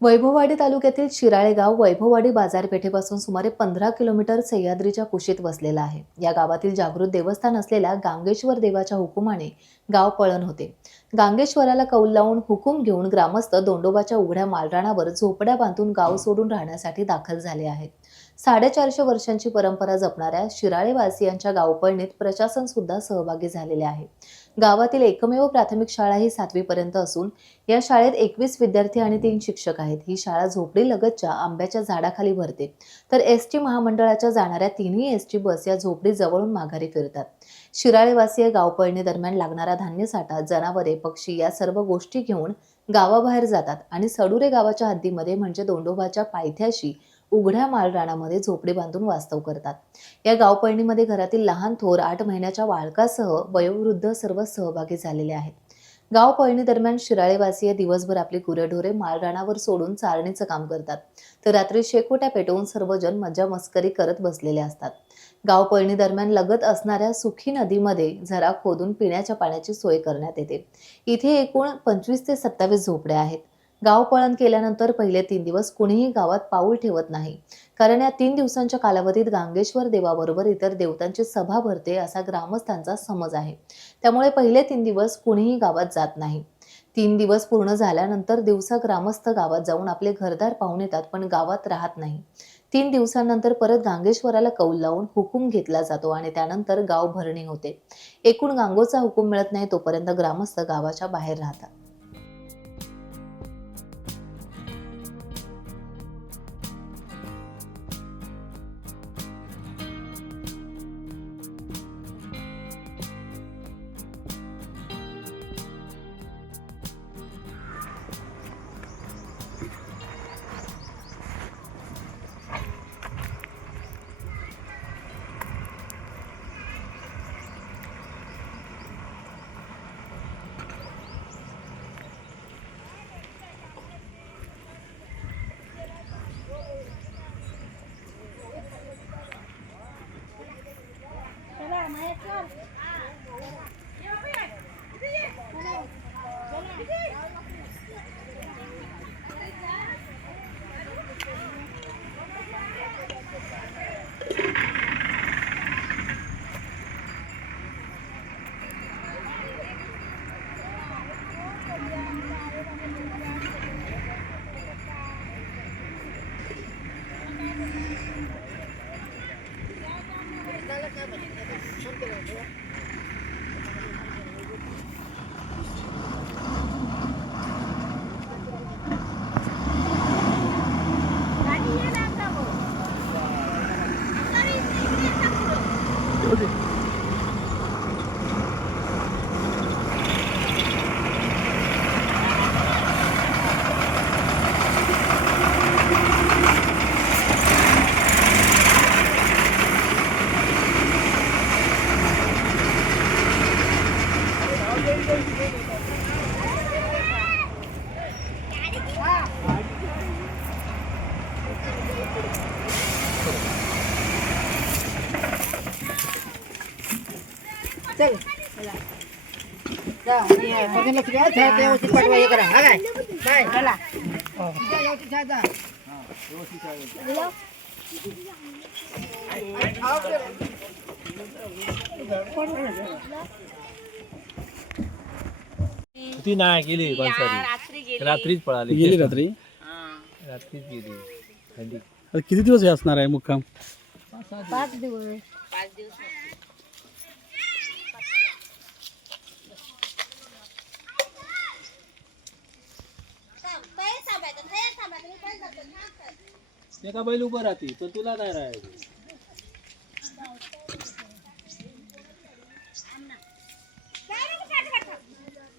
वैभववाडी तालुक्यातील शिराळे गाव वैभववाडी बाजारपेठेपासून सुमारे 15 किलोमीटर सह्याद्रीच्या कुशीत वसलेलं आहे. या गावातील जागृत देवस्थान असलेल्या गांगेश्वर देवाच्या हुकुमाने गाव पळण होते. गांगेश्वराला कौल लावून हुकूम घेऊन ग्रामस्थ दोंडोबाच्या उघड्या मालरानावर झोपड्या बांधून गाव सोडून राहण्यासाठी दाखल झाले आहेत. 450 वर्षांची परंपरा जपणाऱ्या शिराळेवासियांच्या गावपळणीत प्रशासन सुद्धा सहभागी झालेले आहे. गावातील एकमेव प्राथमिक शाळा ही 7वी पर्यंत असून या शाळेत 21 विद्यार्थी आणि 3 शिक्षक आहेत. ही शाळा झोपडी लगतच्या आंब्याच्या झाडाखाली भरते. तर एसटी महामंडळाच्या जाणाऱ्या तिन्ही एसटी बस या झोपडी जवळून माघारी फिरतात. शिराळेवासीय गावपळणी दरम्यान लागणारा धान्य साठा, जनावरे, पक्षी या सर्व गोष्टी घेऊन गावाबाहेर जातात आणि सडुरे गावाच्या हद्दीमध्ये म्हणजे दोंडोबाच्या पायथ्याशी उघड्या माळरानामध्ये झोपडी बांधून वास्तव करतात. या गावपळणीमध्ये घरातील लहान थोर 8 महिन्याच्या बाळकासह वयोवृद्ध सर्व सहभागी झालेले आहेत. गावपळणी दरम्यान शिराळेवासीय दिवसभर आपली गुरेढोरे माळरानावर सोडून चारणीचं काम करतात, तर रात्री शेकोट्या पेटवून सर्वजण मजा मस्करी करत बसलेले असतात. गावपळणी दरम्यान लगत असणाऱ्या सुखी नदीमध्ये झरा खोदून पिण्याच्या पाण्याची सोय करण्यात येते. इथे एकूण 25 ते 27 झोपड्या आहेत. गावपळण केल्यानंतर पहिले 3 दिवस कुणीही गावात पाऊल ठेवत नाही, कारण या 3 दिवसांच्या कालावधीत गांगेश्वर देवाबरोबर इतर देवतांची सभा भरते असा ग्रामस्थांचा समज आहे. त्यामुळे पहिले 3 दिवस कुणीही गावात जात नाही. 3 दिवस पूर्ण झाल्यानंतर दिवसा ग्रामस्थ गावात जाऊन आपले घरदार पाहून येतात, पण गावात राहत नाही. 3 दिवसांनंतर परत गांगेश्वराला कौल लावून हुकूम घेतला जातो आणि त्यानंतर गाव भरणी होते. एकूण गांगोचा हुकूम मिळत नाही तोपर्यंत ग्रामस्थ गावाच्या बाहेर राहतात. चल जा ये पकडलं लक्ष द्या त्या व्यवस्थित पाठवा हे करा हा काय चला जा व्यवस्थित जा जा ती नाही गेली कोणतरी रात्रीच पळाली गेली रात्री. रात्रीच गेली थंडी. आता किती दिवस हे असणार आहे मुक्काम? 5 दिवस एका बैल उभं राहते पण तुला नाही राहायचं.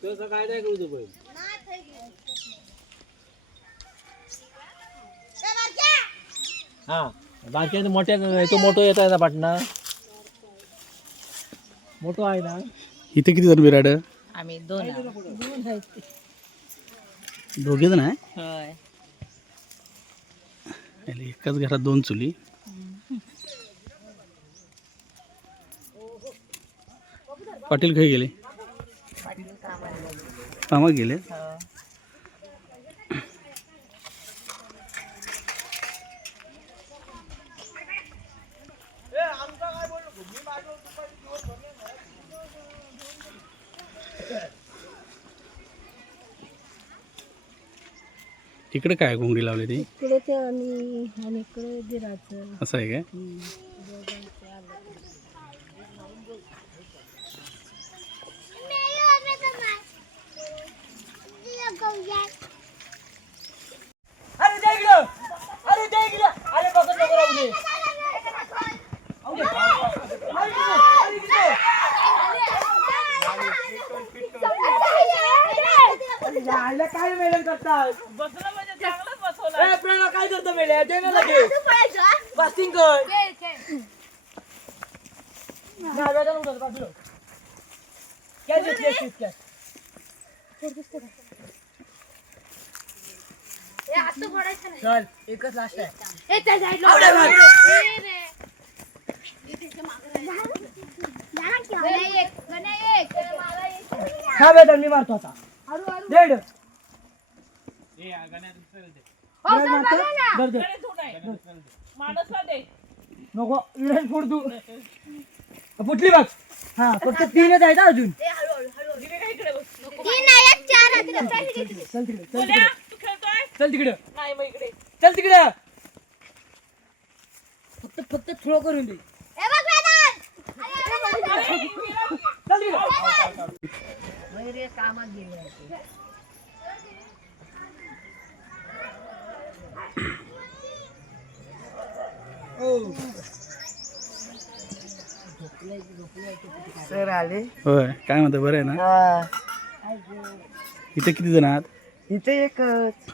तसं काय नाही करू बैल. हा बारक्याने मोठ्या तो मोठो येत आहे ना पाटणा मोठो आहे ना. इथे किती जण बिराड? आम्ही 2 दोघे जण आहे. होय. एकाच घरात 2 चुली. पाटील खाई गेले? कामात गेले. तिकडे काय घोंगडी लावली ती इकडे ते आणि इकडे दिराचं असं आहे काय अरे दे इकडं अरे दे इकडं अरे बघत नको राहू दे जायला काय मेलन करतात बसलं म्हणजे चांगलंच बसवलं प्रेरणा काय करतं मेल्या दे ना लगेच बास्टिंग कर नाही वेगळं उठत बाजूला कॅच कॅच कॅच चल एकच लास्ट आहे हा बेटा मी मारतो आता डेड नको इडन फोड तू फुटली बघ हा फक्त 3च आहेत अजून चल तिकडे चल तिकडे चल तिकडे फक्त थ्रो करून दे चल तिकडे कामात गेले सर आले होय काय म्हणतं बरं आहे ना इथे किती जण आहात इथे एकच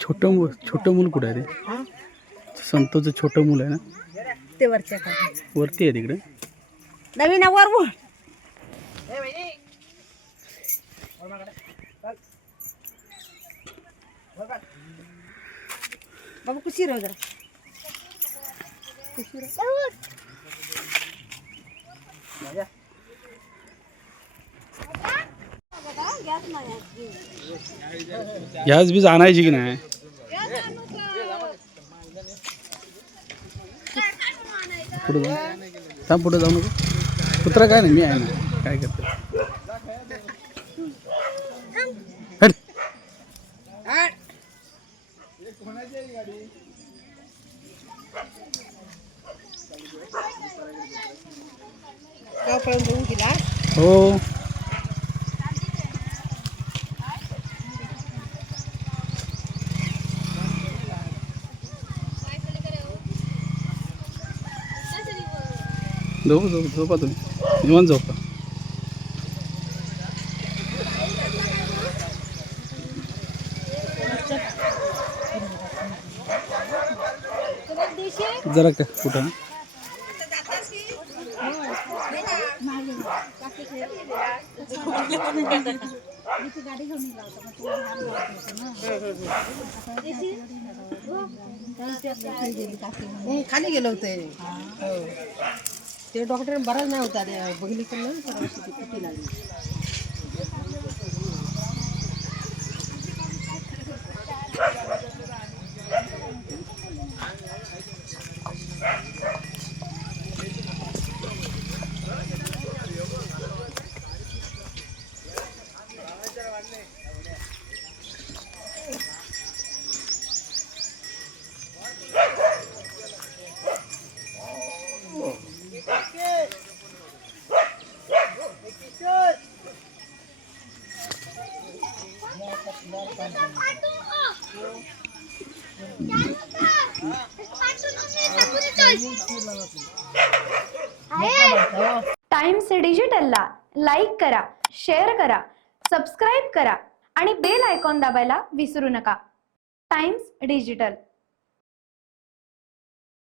छोटं मूल कुठं आहे ते संतोचं छोटं मूल आहे ना ते वरच्या वरती आहे तिकडे नवीन वर बाबू कुशी राहू जरा गॅस बीज आणायची की नाही पुढे जाऊ थांब पुढे जाऊ नको कुत्रा काय नाही मी आहे ना काय करतो हो झोपा तुम्ही निवांत झोपा जरा का कुठं खाली गेलो होते ते डॉक्टर बराच नाही होता बघितलं कुठे लागली टाइम्स डिजिटलला लाईक करा, शेअर करा, सबस्क्राईब करा आणि बेल आयकॉन दाबायला विसरू नका. Times digital.